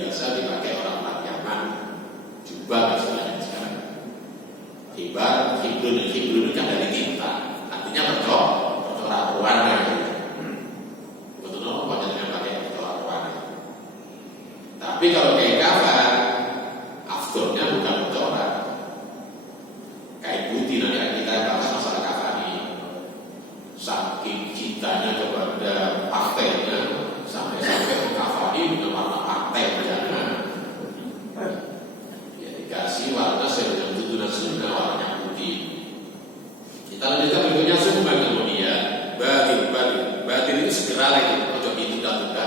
biasa dipakai orang-orang Yaman, jubah istilahnya sekarang. Hibrun kan dari tinta, artinya bercorak warna. Betul apa yang pakai bercorak warna. Tapi kalau kayak kafan, afdolnya bukan bercorak. Kayak putih nanti kita bahas masalah kafan ini. Saking cintanya kepada partainya, sampai kafan ini dengan warna partai jangan. Ya dikasih warna sesuai tuntunan sunnah warnanya putih. Kita lanjutkan berikutnya sunnah kemudian batin itu segera lagi ojo ditunda-tunda.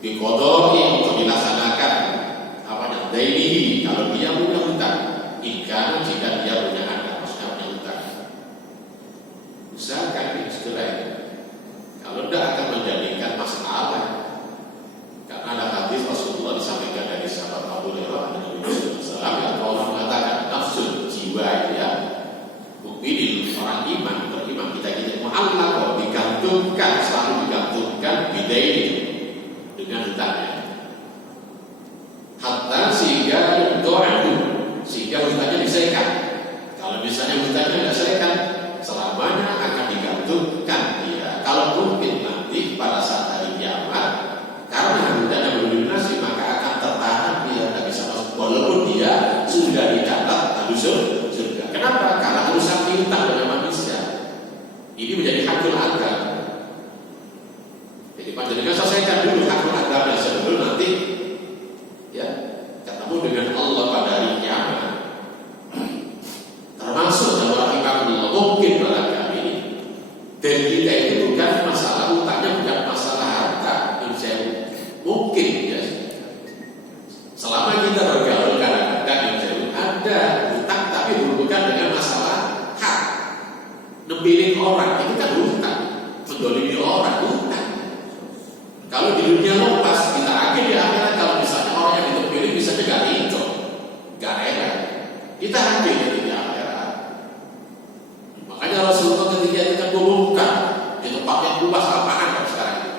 Dikodok untuk dilaksanakan apanya daily kalau dia punya hutang, jika dia punya anak maksudnya punya hutang. Usahakan segera itu. Kalau tidak akan menjadikan masalah. Karena ada hadis Rasulullah disampaikan dari sahabat Abu Hurairah dan Nabi SAW yang Allah mengatakan nafsu jiwa itu ya mukminin orang iman beriman kita mu'allaq digantungkan selalu digantungkan bidaini dengan hutangnya hatta sehingga hutangnya disaikan. Kalau misalnya hutangnya tidak disaikan selamanya akan digantungkan dia. Kalau mungkin nanti pada saat hari kiamat karena hutangnya belum dilunasi maka akan tertahan dia tidak bisa masuk walaupun dia sudah dicatat harus surga. Kenapa? Karena urusan hutang dengan manusia ini menjadi hakul agama. Jadi panjenengan selesaikan dulu hakul agama sebelum nanti ya ketemu dengan Allah pada hari kiamat. Termasuk dalam rahimahullah mungkin barangkali ini dan kita itu bukan masalah hutangnya bukan masalah harta mungkin ya selama kita bergaul kadang-kadang ada hutang tapi berhubungan dengan masalah hak nembilin orang itu kan hutang mendolimi orang hutang. Kalau di dunia lepas kita akhir di akhirat kalau misalnya orang yang ditempilin bisa juga itu gak enak kita hadir di akhirat. Makanya Rasulullah ketika kita mengumumkan di tempat yang luas lapangan kalau sekarang ini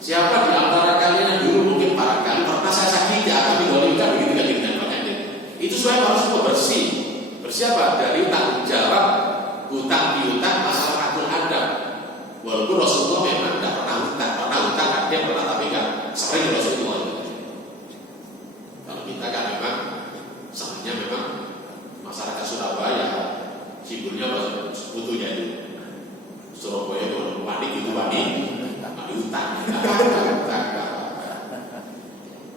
siapa di antara kalian yang dulu mungkin para kali pernah saya sakiti atau didolimkan begitu dan makanya itu saya harus bersih apa? Dari tanggung jawab hutang piutang masalah akul adab. Walaupun Rasulullah memang tidak pernah hutang kan dia pernah tapi kan sering Rasulullah. Kalau kita kan memang sebenarnya memang masyarakat Surabaya hiburnya butuhnya itu Surabaya itu wani hutang.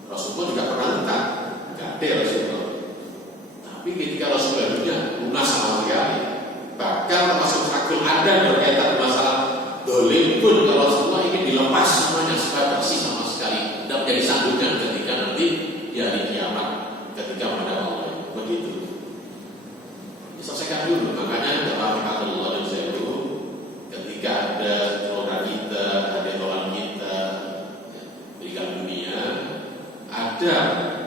Rasulullah juga pernah hutang, nggak ada Rasulullah. Tapi ketika Rasulullah punya lunas sama sekali, bahkan termasuk hakul ada berkaitan masalah dolim pun kalau Rasulullah ingin dilepas semuanya supaya bersih sama sekali, tidak menjadi sandungan ketika nanti di hari kiamat, ketika menghadap Allah. Begitu. Diselesaikan dulu, makanya dalam Allah dan saya itu ketika ada saudara kita, ada kawan kita meninggal dunia, ada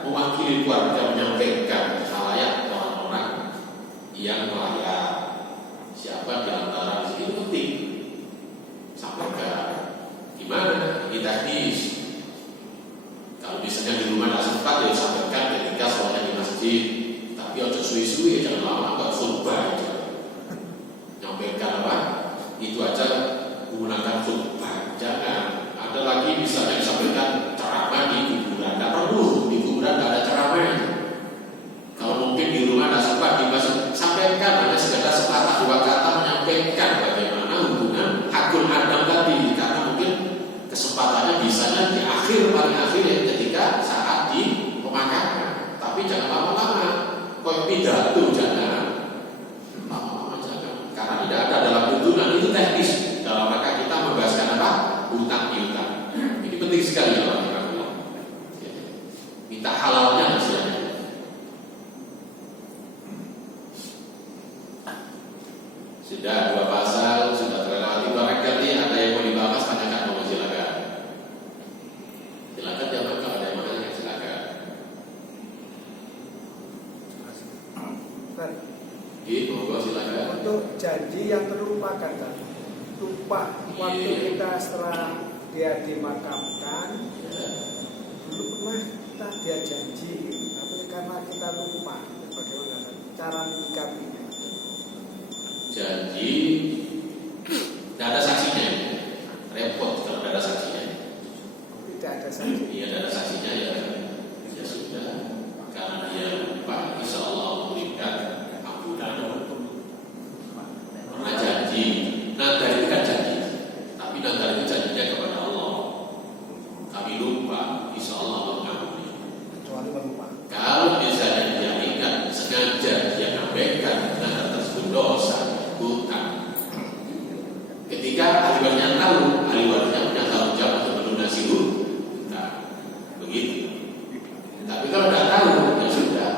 mewakili keluarga menyampaikan khalayak orang-orang yang melayat. Siapa di antara di sini itu penting. Sampaikan gimana ini teknis. Kalau misalnya di rumah tidak sempat ya sampaikan ketika sholatnya di masjid. Tapi ojo suwi-suwi jangan lama-lama khutbah aja. Nyampaikan apa? Itu aja menggunakan khutbah. Jangan. Ada lagi misalnya disampaikan ceramah di kuburan. Tidak perlu di kuburan tidak ada ceramah. Kalau mungkin di rumah tidak sempat di masjid, sampaikan hanya sekedar sepatah dua kata menyampaikan bagaimana hubungan hakul adam tadi. Karena mungkin kesempatannya bisanya di paling akhir ya ketika saat di pemakaman. Tapi jangan lama-lama. Kau pidato jangan lama-lama jangan. Karena tidak ada dalam tuntunan itu teknis dalam rangka kita membahaskan apa? Hutang piutang. Ini penting sekali ya Allah. Minta halalnya hasilnya. Sudah dua pasal sudah terlewati. Barangkali ada yang mau dibahas tanyakan mau silakan. Silakan jangan kalau ada yang mau tanya silakan. Monggo silakan. Untuk janji yang terlupakan kan, lupa waktu kita setelah dia dimakamkan, dulu pernah ada saksi. Iya, ada saksinya ya sudah. Karena dia lupa, insya Allah memberikan ampunan. Pernah janji, nadar itu kan janji, tapi nadar itu janjinya kepada Allah. Kami lupa, insya Allah mengampuni. Kecuali melupa. Kalau misalnya dia ingat, sengaja dia abaikan, nadar tersebut dosa, hutang. Ketika ahli warisnya tahu, ahli warisnya punya tanggung jawab untuk melunasi hutang. Begitu. Tapi kalau tidak tahu, ya sudah,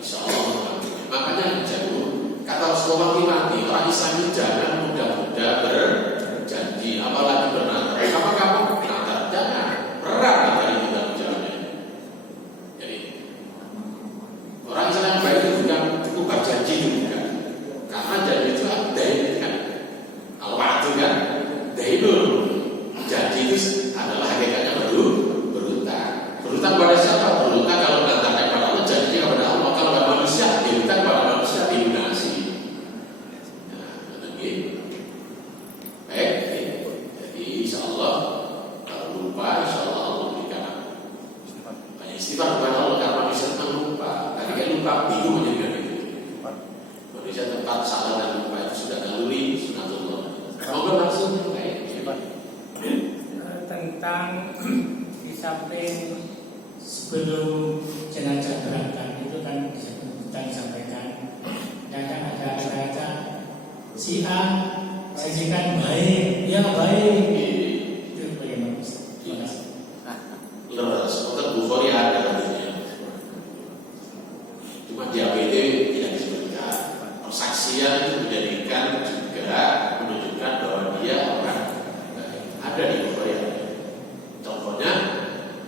insya Allah mengampuni. Makanya jauh kata Rasulullah mati, orang Islam itu jangan mudah-mudah berjanji, apalagi bernadar. Kamu nadar, jangan berat dari tanggung jawabnya. Jadi orang Islam yang baik itu bukan cukup berjanji juga, karena janji itu ada kan. Kalau waktu kan, itu janji itu adalah hakikatnya berhutang. Berhutang pada siapa? Berhutang kalau datangnya kepada Allah, janji kepada Allah. Kalau kepada manusia, berhutang kepada manusia dilunasi. Nah, begitu. Baik, jadi insya Allah kalau lupa, insya Allah Allah berikan banyak istighfar kepada Allah karena manusia memang lupa. Tadi kan lupa bingung aja dengan itu. Manusia tempat salah dan lupa itu sudah naluri sunatullah. Semoga langsung baik. Tentang di samping sebelum jenazah berangkat itu kan disampaikan kadang ada kata si A sajikan baik, ya baik itu bagaimana? Lepas, maka Bukhari ada katanya. Cuma di APD tidak disebutkan. Persaksian itu menjadikan juga menunjukkan bahwa dia orang baik. Ada di Bukhari. Contohnya,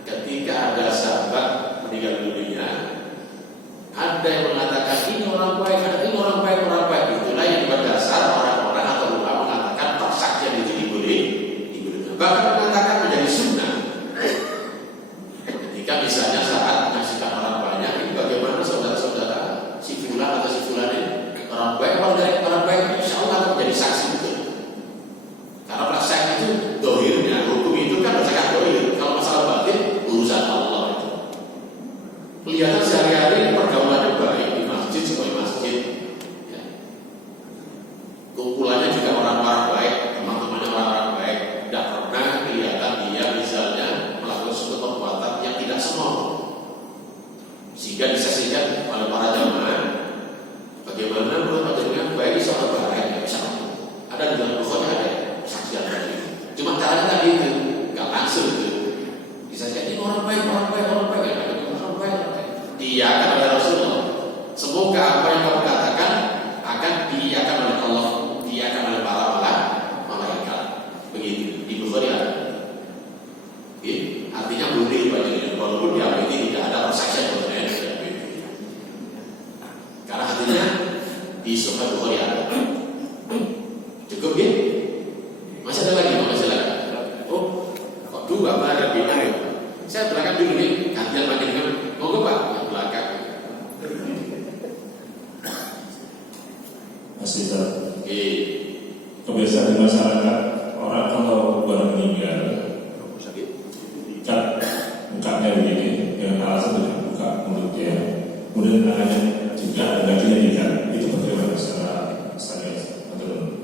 ketika ada sahabat meninggal dunia, ada yang mengatakan ini orang baik, ada ini orang baik. Itulah yang berdasar orang-orang atau ulama mengatakan persaksian itu diboleh. Bahkan mengatakan menjadi sunnah. Ketika misalnya saat menyaksikan orang banyak, ini bagaimana saudara-saudara si fulan atau si fulan ini orang baik, orang baik, insya Allah akan menjadi saksi betul. Karena persaksian itu dohirnya, hukum itu kan persaksian dohir. Kalau masalah batin, urusan Allah itu. Kelihatan sehari-hari pergaulannya baik di masjid sebagai masjid. Ya. Kumpulannya juga orang-orang baik, teman-temannya orang-orang baik. Tidak pernah kelihatan dia misalnya melakukan suatu perbuatan yang tidak senonoh. Sehingga disaksikan oleh para jamaah bagaimana menurut panjenengan baik sahabat baik, ada di dalam Bukhari ada saksian tadi. Cuma caranya tadi itu nggak langsung itu. Disaksikan ini orang baik. Diiakan oleh Rasulullah. Semoga apa yang kamu katakan akan diiakan oleh Allah, diiakan oleh para malaikat. Begitu di Bukhari ada. Artinya boleh bagi walaupun di APD tidak ada persaksian mengenai karena artinya di Sahih Bukhari ada. Cukup ya? Masih ada lagi? Oh, kok dua ada beda? Saya belakang dulu nih, gantian lagi dengan monggo Pak yang belakang. Masih kebiasaan di masyarakat orang kalau baru meninggal ikat mukanya begini dengan alasan tidak buka mulutnya, kemudian tangannya juga kakinya diikat. Itu bagaimana secara syariat?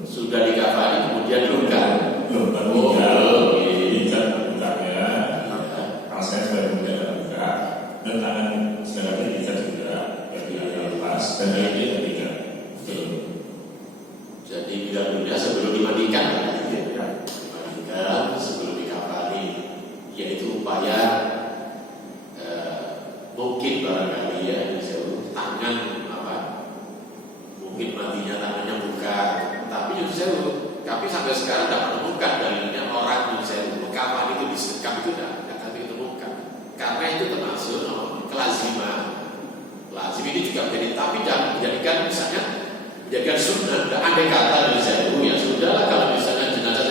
Sudah dikafani kemudian luka. Ikat mukanya, rasanya sebagai kemudian buka, dan tangan sekarang diikat juga, yang lepas dan kakinya diikat. Jadi tidak dunia sebelum dimandikan, sebelum dikafani, yaitu upaya mungkin barangkali ya tangan mungkin matinya tangannya buka, tapi sampai sekarang tidak menemukan dalilnya orang yang kafani itu disekap itu tidak kami temukan, karena itu termasuk kelaziman. Lazim ini juga menjadi, tapi jangan menjadikan misalnya menjadikan sunnah. Andai kata dari saya ya sudah lah, kalau misalnya jenazah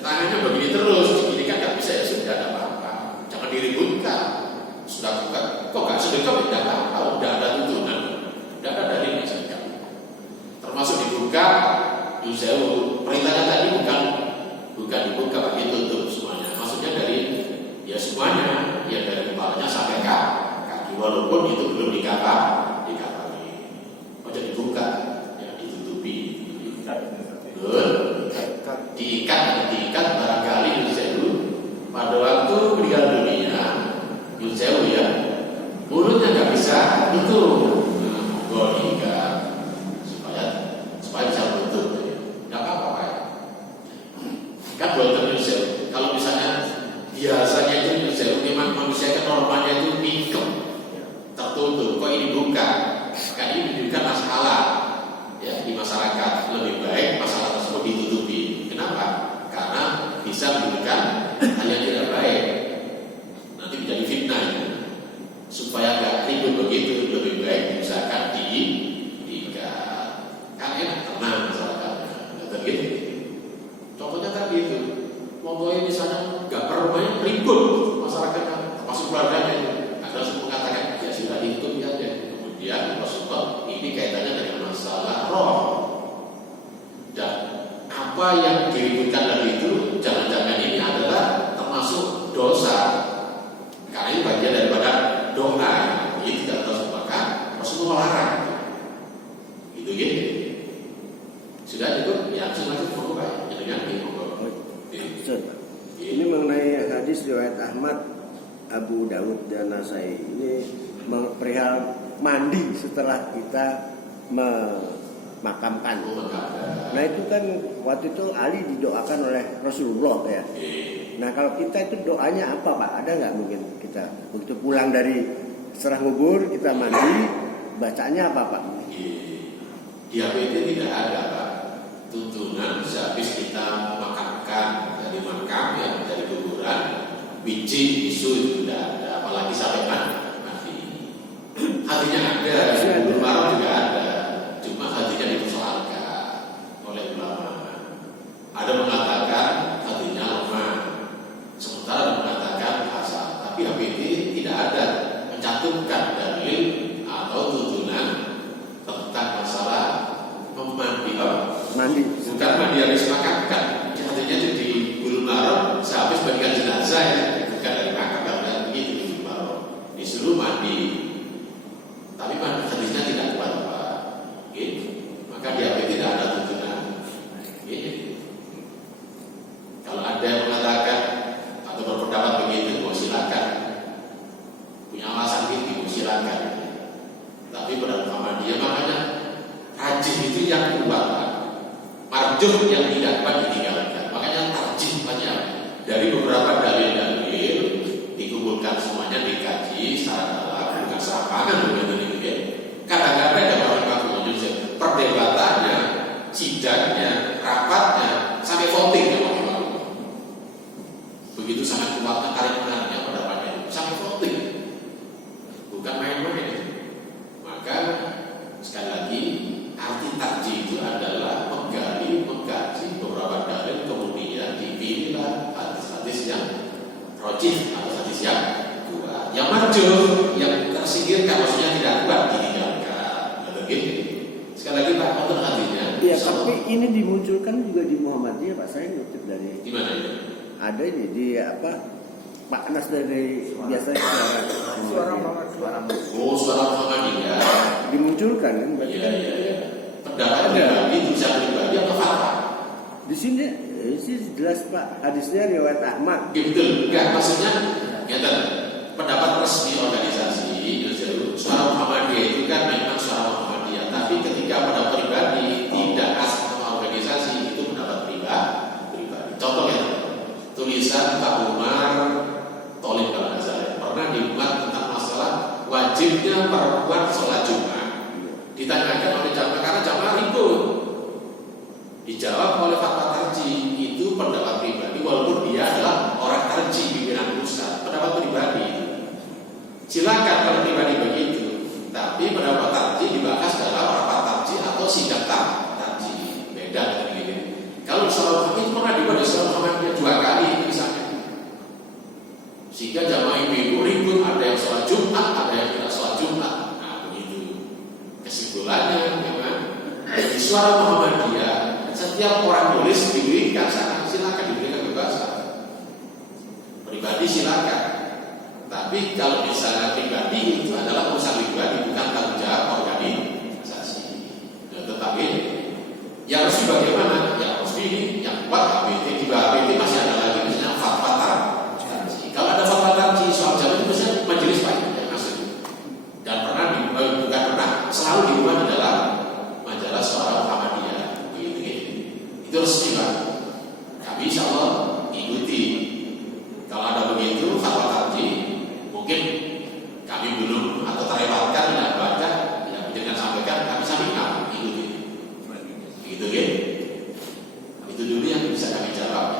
tangannya begini terus begini kan nggak bisa, ya sudah tidak apa-apa, jangan diributkan. Sudah buka kok nggak sedekap, tidak apa-apa, udah ada tuntunan, udah ada dalilnya sedekap. Termasuk dibuka, perintahnya tadi bukan dibuka bagi tutup semuanya. Maksudnya dari ya semua ya dari kepalanya sampai kaki, walaupun itu belum dikapangi. Oh, jadi buka, ya ditutupi. Diikat barangkali Yunsewu pada waktu meninggal dunia, Yunsewu ya, mulutnya nggak bisa tutup, diikat supaya bisa tutup. Nggak apa-apa ya. Kan buatan Yunsewu. Kalau misalnya biasanya itu Yunsewu memang manusia kan normalnya itu mingkem, tertutup. Kok ini buka? Maka ini menunjukkan masalah ya di masyarakat. Lebih baik masalah tersebut ditutupi. Kenapa? Karena bisa menunjukkan hal yang tidak baik. Nanti menjadi fitnah. Supaya nggak ribut begitu, lebih baik diusahakan diikat. Kan enak, tenang masyarakatnya. Nggak gitu. Contohnya tadi itu, contohnya misalnya nggak perlu main ribut masyarakatnya, termasuk keluarganya. Ada yang mengatakan ya sudah ditutup aja. Kemudian Rasulullah ini kaitannya dengan masalah roh. Dan apa yang diributkan dari itu, jangan-jangan ini adalah termasuk dosa. Karena ini bagian daripada doa. Ini tidak tersepakat, Rasulullah larang. Gitu. Sudah cukup? Ya, sudah cukup. Ini mengenai hadis riwayat Ahmad, Abu Dawud dan Nasai. Ini perihal mandi setelah kita memakamkan. Nah itu kan waktu itu Ali didoakan oleh Rasulullah ya. Nah kalau kita itu doanya apa Pak? Ada nggak mungkin kita begitu pulang dari serah kubur kita mandi, bacanya apa Pak? Di APT tidak ada Pak. Tuntunan sehabis kita memakamkan dari makam ya, dari kuburan, biji isu itu tidak ada, apalagi sampai mati. Hatinya ada, kemarin juga ada, cuma hatinya dipersoalkan oleh ulama. Ada mengatakan hatinya lemah, sementara mengatakan asal. Tapi APT tidak ada mencantumkan dalil atau tuntunan tentang masalah mandi, bukan mandi yang disepakatkan. Artinya itu di Bulughul Maram sehabis bagian jenazah ya, bukan dari makam dan begitu di Bulughul Maram disuruh mandi. Tapi hadisnya tidak kuat Pak. Gitu. Maka dia tidak ada tuntunan. Gitu. Kalau ada yang mengatakan atau berpendapat begitu, mau silakan. Punya alasan gitu, silakan. Tapi pada Muhammadiyah makanya rajin itu yang kuat Pak. Marjuh yang tidak dapat ditinggalkan. Makanya tarjih banyak dari beberapa dalil-dalil dikumpulkan semuanya dikaji secara dalam, bukan serampangan begitu ya. Kadang-kadang ada orang menunjuk perdebatannya, sidangnya, rapatnya sampai voting ya Pak. Begitu sangat kuatnya tarik menariknya pendapatnya sampai voting, bukan main-main. Maka sekali lagi arti tarjih itu adalah mengkaji beberapa dalil kemudian dipilihlah hadis-hadis yang rajih atau hadis yang kuat. Yang marjuh, yang tersingkirkan maksudnya tidak kuat ditinggalkan. Begitu. Sekali lagi Pak, untuk hatinya. Iya, tapi ini dimunculkan juga di Muhammadiyah Pak. Saya ngutip dari. Gimana ini? Ada ini di apa? Pak Anas dari biasanya Suara Muhammadiyah. Oh, suara Muhammadiyah. Dimunculkan kan? Iya. Pendapat pribadi, tulisan pribadi atau fatwa? Di sini jelas Pak, hadisnya riwayat Ahmad. Betul, enggak maksudnya ya, pendapat resmi organisasi suara Muhammadiyah itu kan memang suara Muhammadiyah, tapi ketika pendapat pribadi tidak asal sama organisasi itu pendapat pribadi. Contohnya tulisan Pak Umar Tolib kalau nggak salah pernah dibuat tentang masalah wajibnya perempuan sholat Jumat. Ditanyakan oleh jamaah karena jamaah ribut. Dijawab oleh fatwa tarjih, itu pendapat pribadi walaupun dia adalah orang tarjih pimpinan pusat, pendapat pribadi. Silakan kalau pribadi begitu, tapi pendapat tarjih dibahas dalam rapat tarjih atau sidang tarjih. Beda dengan ini. Kalau sholat itu pernah dibuat di sholat Muhammadiyah 2 kali misalnya. Sehingga jamaah ibu ribut, ada yang sholat Jumat, ada yang tidak sholat Jumat. Kesimpulannya memang di suara Muhammadiyah setiap orang tulis diberikan silakan diberikan kebebasan pribadi silakan, tapi Tapi kalau misalnya pribadi itu adalah urusan pribadi, bukan tanggung jawab organisasi. Dan tetapi yang resmi bagaimana? Yang resmi yang kuat HBT, di bawah HBT masih ada lagi misalnya fatwa tarji. Kalau ada fatwa tarji soal jam itu biasanya majelis pagi yang masuk. Dan selalu dibuat di dalam majalah Suara Muhammadiyah. Itu resmi Pak. Kami insya Allah ikuti. Kalau ada begitu fatwa tarji, mungkin kami belum atau terlewatkan tidak baca, yang dengan sampaikan kami sampaikan ikuti. Gitu ya. Itu dulu yang bisa kami jawab.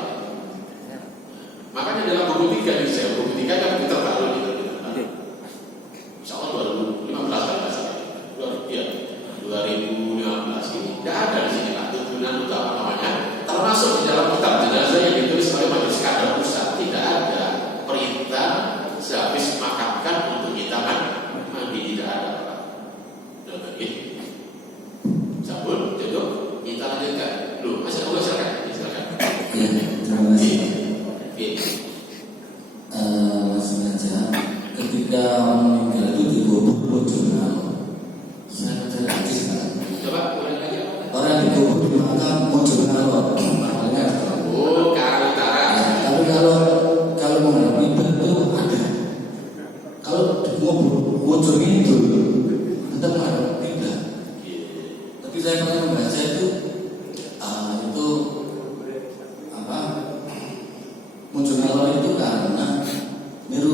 Makanya dalam buku 3 ini saya buku 3 kan kita terbaru gitu. Insya Allah 2015 kan masalah. 2015 ini tidak ada di sini Pak tuntunan untuk apa namanya, termasuk di dalam kitab jenazah yang ditulis oleh Majelis Kadar Pusat tidak ada perintah sehabis makamkan untuk kita mandi, tidak ada Pak. Sudah begitu. Sabun, tutup, kita lanjutkan. Loh, masih ada silakan. Silakan. Ya, terima kasih. Oke. Sengaja ketika orang meninggal itu dikubur jurnal. Saya kata hadis kan. Coba ulang lagi apa? Orang dikubur di makam jurnal kok. Oh, ke arah utara. Tapi kalau menghadap kiblat itu ada. Kalau dikubur jurnal itu tetap menghadap kiblat. Tapi saya pernah membaca itu apa? Jurnal itu karena niru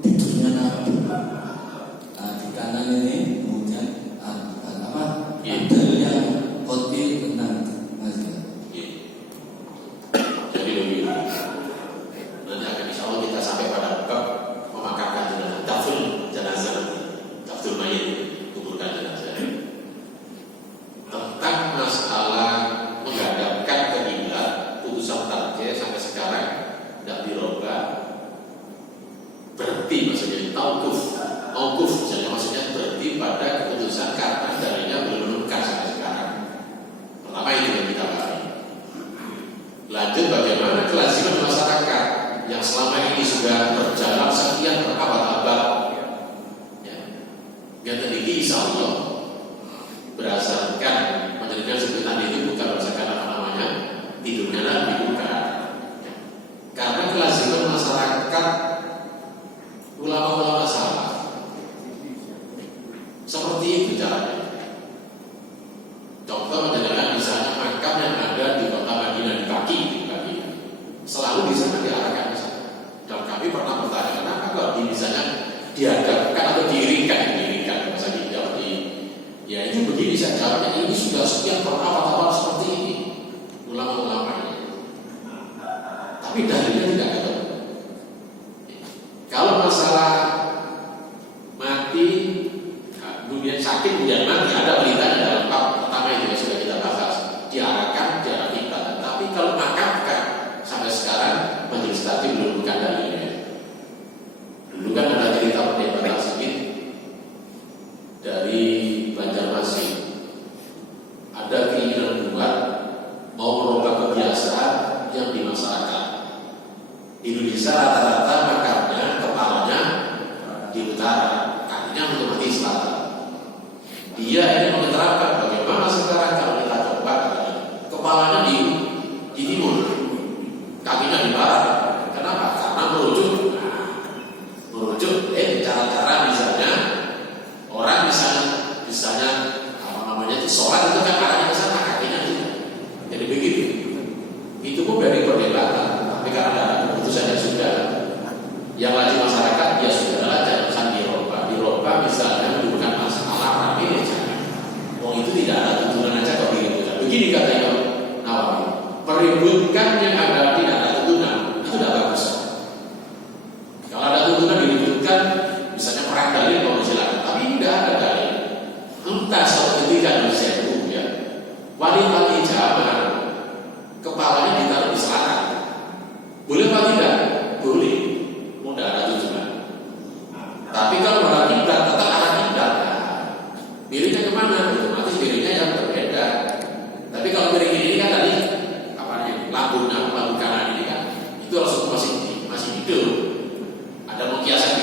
tidurnya Nabi. Di kanan ini kemudian apa? Ada yang khotib tentang masjid. Jadi lebih nanti akan insya Allah kita sampai pada bab memakamkan jenazah, jenazah nanti, tafsir mayit, kuburkan jenazah. Tentang masalah menghadapkan ke kiblat, putusan tarjih sampai sekarang tidak dirubah. Berhenti maksudnya taukuf misalnya maksudnya berhenti pada keputusan karena darinya belum menentukan sampai sekarang. Pertama itu yang kita bahas. Lanjut bagaimana kelaziman masyarakat yang selama ini sudah berjalan sekian berabad-abad. Ya. Yang tadi insya Allah berdasarkan menjadikan sebutan itu bukan berdasarkan apa namanya tidurnya Nabi bukan. Karena kelaziman masyarakat ulama-ulama salah seperti itu caranya. Contoh menjadikan misalnya makam yang ada di kota Madinah di kaki selalu di sana diarahkan ke sana. Dan kami pernah bertanya kenapa kok misalnya dihadapkan atau diiringkan masa dijawab ya itu begini saya jawabnya ini sudah sekian berabad-abad seperti ini ulama-ulama ini. Tapi dalilnya tidak ada. Kalau masalah mati dunia sakit kemudian mati ada beritanya dalam bab pertama itu sudah kita bahas diarahkan jarak ibadah. Tapi kalau makamkan sampai sekarang majelis taklim belum bukan dalilnya. Dulu kan ada cerita perdebatan sedikit dari Banjarmasin. Ada keinginan buat mau merubah kebiasaan yang di masyarakat. Indonesia rata-rata makamnya kepalanya di utara, kakinya menikmati selatan. Dia ini menerapkan bagaimana sekarang kalau kita coba kepalanya di timur, kakinya di barat. Kenapa? Karena merujuk cara-cara misalnya orang misalnya apa namanya itu sholat itu kan arahnya ke sana, kakinya itu. Jadi begitu. Itu pun dari perdebatan. Tapi karena ada keputusannya sudah yang wajib masyarakat ya sudah jangan dirubah misalnya bukan masalah tapi itu tidak ada tuntunan aja kok diributkan. Begini kata Imam Nawawi, peributkan yang ada tidak ada tuntunan itu tidak bagus. Kalau ada tuntunan diributkan, misalnya perang dalil mau silakan, tapi ini tidak ada dalil. Entah suatu ketika Indonesia itu ya wali-wali zaman kepalanya ditaruh di selatan, boleh apa tidak? Boleh, tidak ada tuntunan. Tapi kalau arah kiblat tetap arah kiblat. Miringnya kemana? Otomatis miringnya yang berbeda. Tapi kalau miring ini kan tadi lambung kanan ini kan itu langsung masih hidup. Ada mengkiaskan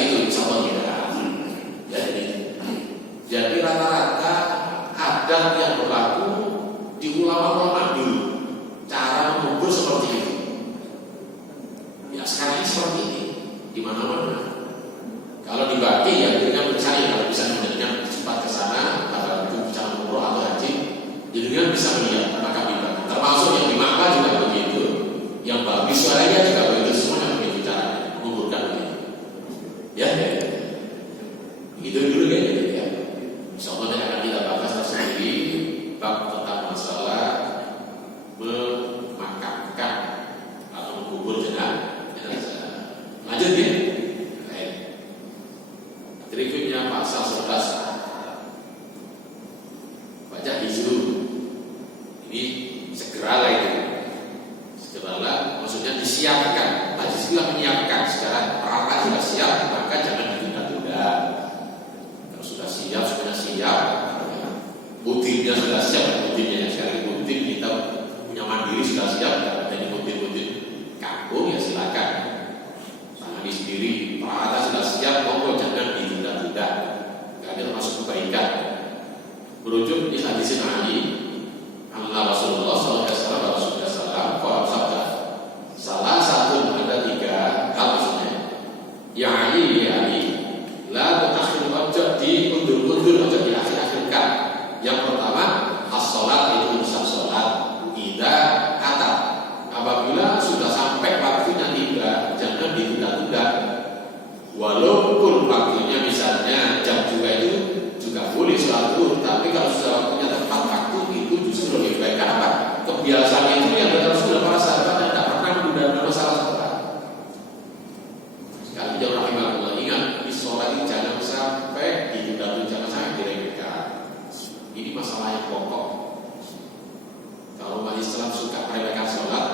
Ya, begitu dulu kan ya. Insyaallah akan kita bahas tersendiri bab tentang masalah memakamkan atau mengubur jenazah. Lanjut ya. Baik. Berikutnya pasal 11. Baca hijru. Ini segeralah itu. Segeralah maksudnya disiapkan. Tadi sudah menyiapkan secara peralatan sudah siap, maka jangan ditunda-tunda. Kalau sudah siap, semuanya siap. Butirnya sudah siap, butirnya sekali butir kita punya mandiri sudah siap, jadi butir-butir kampung ya silakan. Tangani sendiri, peralatan sudah siap, monggo jangan ditunda-tunda. Karena termasuk kebaikan. Merujuk di hadis Ali, Allah Rasulullah SAW kalau sabda, salah satu ada 3 hal maksudnya. Ya Ali, la tutakhir wajah diundur-undur, wajah diakhir-akhirkan. Yang pertama, as-sholat itu urusan sholat. Idza kata, apabila sudah sampai waktunya tiba, jangan ditunda-tunda. Walaupun waktunya misalnya jam 2 itu juga boleh sholat zuhur, tapi kalau sudah waktunya tepat waktu itu justru lebih baik. Kenapa? Kebiasaan itu yang sudah para sahabat yang tidak pernah menunda masalah sholat. Sekali jauh rahimahullah, ingat di sholat ini jangan sampai ditunda-tunda, jangan sampai diremehkan. Ini masalah yang pokok. Kalau umat Islam suka meremehkan sholat,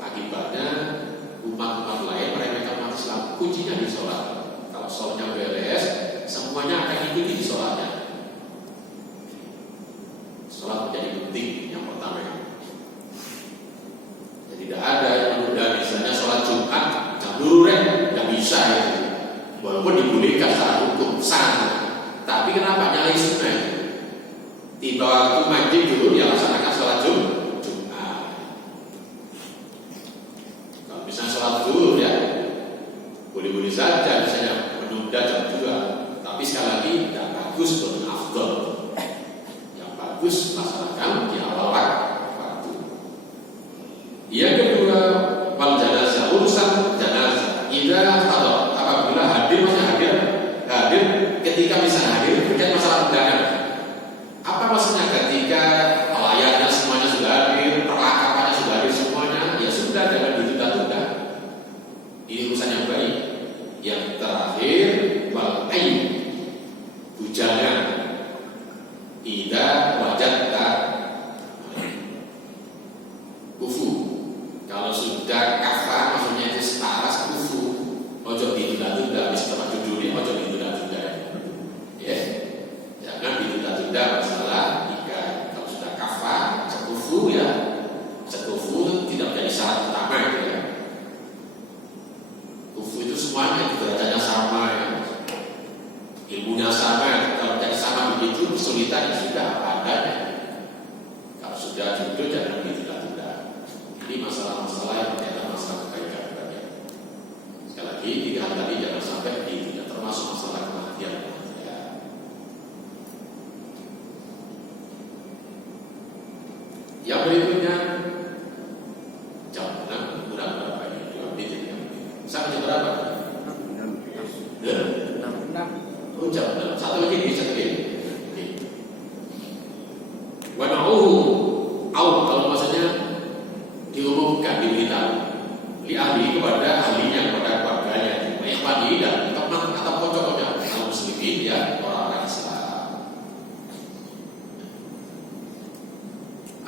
akibatnya umat-umat lain meremehkan umat Islam. Kuncinya di sholat. Kalau sholatnya beres, semuanya akan ikuti di sholatnya. Sholat menjadi penting yang pertama. Jadi tidak ada yang menunda misalnya sholat Jumat jam 2 nggak bisa ya. Walaupun dibolehkan secara hukum sah, tapi kenapa nyalahi sunnah? Tiba waktu maghrib dulu dia laksanakan sholat Jumat. Kalau misalnya sholat zuhur ya boleh-boleh saja misalnya menunda jam 2, tapi sekali lagi tidak bagus dan afdal. Yang bagus laksanakan di awal waktu. Yang kedua, wal janazah, urusan janazah. Idza hadar, apabila hadir maksudnya hadir ketika misalnya hadir terkait masalah undangan. Apa maksudnya ketika pelayannya semuanya sudah hadir, perlengkapannya sudah hadir semuanya, ya sudah jangan ditunda-tunda. Ini urusan yang baik. Yang terakhir, wal ain, bujangan. Idza wajadta kufu. Kalau sudah kafar maksudnya itu setara kufu. Ojo ditunda-tunda, bisa tempat judulnya ojo ditunda-tunda. Ya. Jangan ditunda-tunda masalah nikah. Kalau sudah kafar, sekufu ya. Sekufu tidak menjadi syarat utama gitu ya. Kufu itu semuanya derajatnya sama ya. Ilmunya sama, kalau tidak sama begitu kesulitan ya sudah apa adanya. Kalau sudah judul jangan ditunda-tunda. Ini masalah-masalah yang berkaitan masalah kebaikan tadi. Sekali lagi 3 hal tadi jangan sampai ditunda, termasuk masalah kematian. Yang berikutnya jam 6 kurang berapa ini? 2 menit ya. Sampai jam berapa? 6. Oh jam 6. Satu lagi. Wa na'uhu kalau maksudnya diumumkan, diberitahu li ahli kepada ahlinya, kepada keluarganya, ikhwani dan teman atau pocoknya kaum muslimin ya, orang-orang Islam.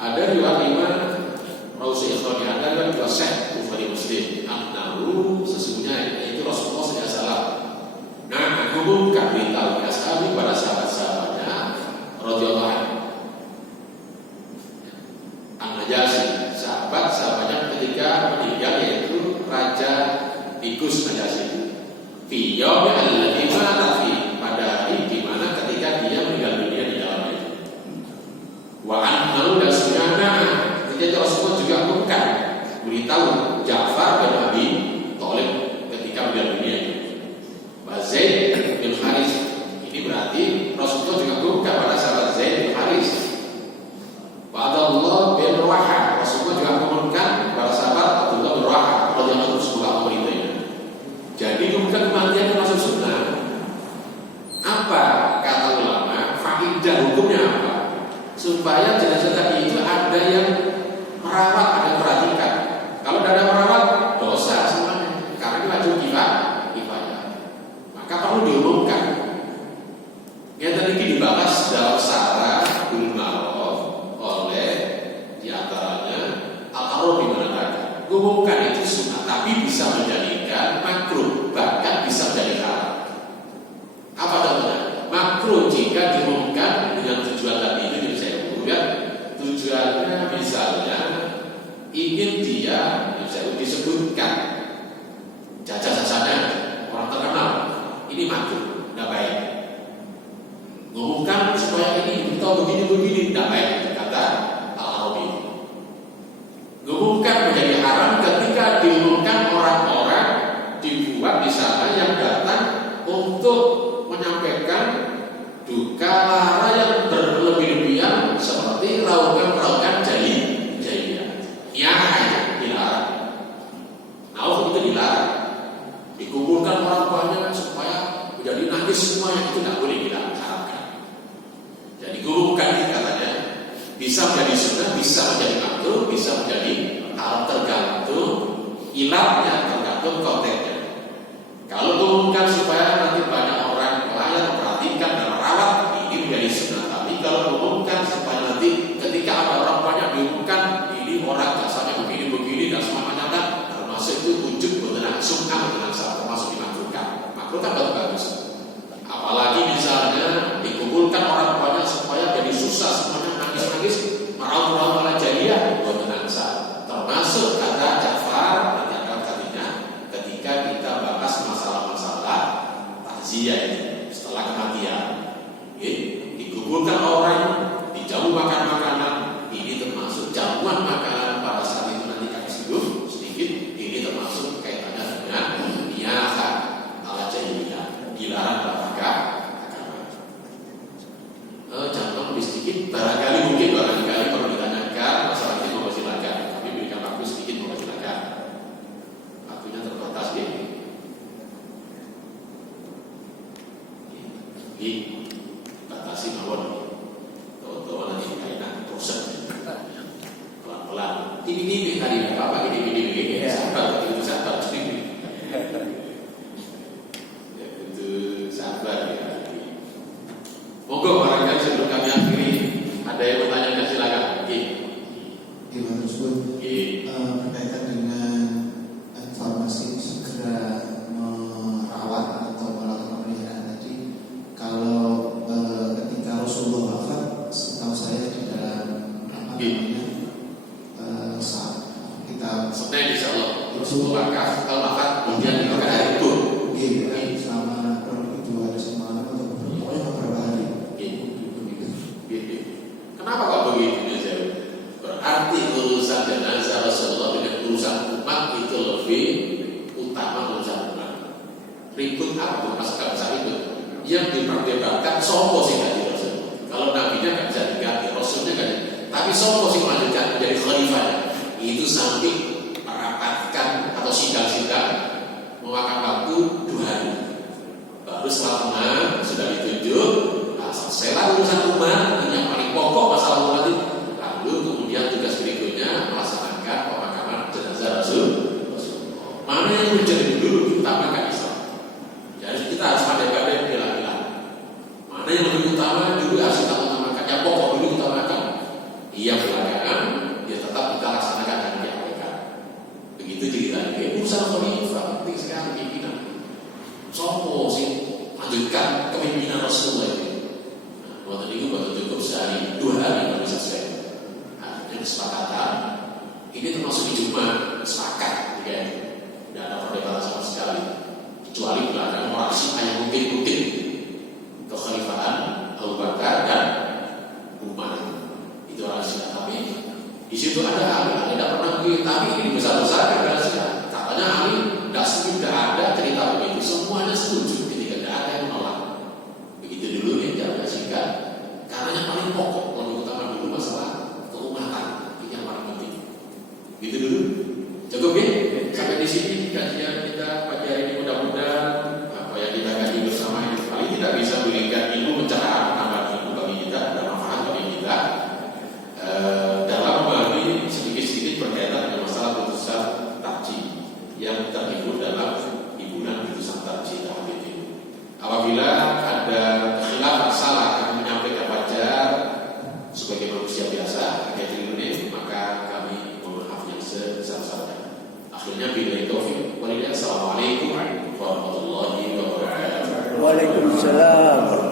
Ada riwayat 5 Rasul ikhwani, ada riwayat Syekh Bukhari Muslim, annahu sesungguhnya itu Rasulullah SAW. Nah, mengumumkan beritahu ashabi pada sahabat-sahabatnya radhiyallahu anhu. Kaidah hukumnya apa? Supaya jenazah tadi itu ada yang merawat, ada yang perhatikan. Kalau tidak ada merawat, dosa semuanya. Karena ini wajib kifayah. Maka perlu diumumkan. Yang tadi dibahas dalam syarah Bulughul Maram oleh diantaranya Al-Arabi mengatakan, umumkan itu sunnah, tapi bisa menjadikan makruh, bahkan bisa menjadi haram. Apa contohnya? Makruh jika diumumkan dengan tujuan tadi itu saya umumkan. Tujuannya misalnya ingin dia misalnya disebutkan jasa-jasanya orang terkenal, ini makruh, tidak baik. Ngomongkan supaya ini tahu begini-begini, tidak baik, kata Al-Arabi. Ngomongkan menjadi haram ketika diumumkan orang-orang dibuat di sana yang datang untuk menyampaikan duka lara yang berlebih-lebihan seperti raukan-raukan jahiliyah. Ya, dilarang. Nah, itu dilarang. Dikumpulkan orang banyak supaya menjadi nangis semuanya, itu tidak boleh dilakukan. Jadi kumpulkan katanya bisa menjadi sunnah, bisa menjadi makruh, bisa menjadi haram, tergantung ilatnya, tergantung konteksnya. Kalau kumpulkan supaya nanti banyak orang melayan, memperhatikan dan merawat, ini menjadi sunnah. Tapi kalau kumpulkan supaya nanti ketika ada orang banyak diumumkan, ini orang jasanya begini-begini dan semuanya kan, termasuk itu ujub benar sunnah benar salah, termasuk dimakruhkan. Makruh kan bagus. Apalagi misalnya dikumpulkan orang banyak supaya jadi susah semuanya nangis-nangis, merawat-merawat ala jahiliyah, benar salah. Termasuk kata Ja'far nanti akan katanya ketika kita bahas masalah-masalah takziah itu setelah kematian, dikumpulkan orang, dijamu makan makanan, ini termasuk jamuan makanan pada saat itu nanti kami singgung sedikit, ini termasuk kaitannya dengan niyaha ala jahiliyah, dilarang dalam agama. Jangan lebih sedikit, barangkali mungkin perlu ditanyakan masalah ini, mau silakan. Kami berikan waktu sedikit, mau silakan. Waktunya terbatas ya. Batasi mawon. Tahu-tahu nanti kaitan proses. Pelan-pelan. Tipi-tipi tadi apa gini. Sabar, itu sabar. Itu sabar ya. Monggo barangkali sebelum kami akhiri ada yang bertanya, silakan. Gimana tersebut berkaitan dengan informasi segera merawat atau melakukan pemeliharaan tadi. Kalau ketika Rasulullah wafat, setahu saya di dalam saat kita sebenarnya insya Allah Rasulullah wafat kemudian dilakukan hari itu. Selama kurang lebih 2 hari semalam atau beberapa hari. Kenapa kok begitu? Berarti urusan jenazah Rasulullah dengan urusan umat itu lebih utama urusan umat. Ribut apa? Masalah besar ribut. Yang diperdebatkan sopo sih ganti Rasul. Kalau nabinya nggak bisa diganti, Rasulnya nggak. Tapi sopo sih melanjutkan menjadi khalifahnya. Itu sampai merapatkan atau sidang-sidang memakan waktu 2 hari. Baru setelah sudah ditunjuk, selesailah urusan umat, yang paling pokok masalah umat itu. Lalu kemudian tugas berikutnya melaksanakan pemakaman jenazah Rasulullah. Mana yang menjadi dulu utamakan Islam. Jadi kita harus pandai-pandai bilang-bilang. Mana yang lebih utama dulu harus kita utamakan. Yang pokok dulu utamakan. Yang belakangan dia tetap kita laksanakan dan diabaikan. Begitu ceritanya. Urusan khalifah penting sekali pimpinan. Sopo sih lanjutkan kepimpinan Rasulullah itu. Waktu itu baru cukup sehari, 2 hari baru selesai. Akhirnya kesepakatan. Ini termasuk ijma, sepakat, ya. Tidak ada perdebatan sama sekali. Kecuali belakang orang Syiah yang mungkin kekhalifahan Abu Bakar dan Umar. Itu orang Syiah. Tapi di situ ada Ali tidak pernah begitu. Tapi ini besar-besar adalah Syiah. Katanya Ali tidak ada cerita begitu. Semuanya setuju. Ketika tidak ada yang menolak. Begitu dulu yang jangan singkat. Karena yang paling pokok, lebih utama dulu masalah keumatan. Ini yang paling penting. Gitu dulu. Akhirnya billahi taufiq walhidayah. Assalamualaikum warahmatullahi wabarakatuh. Waalaikumsalam.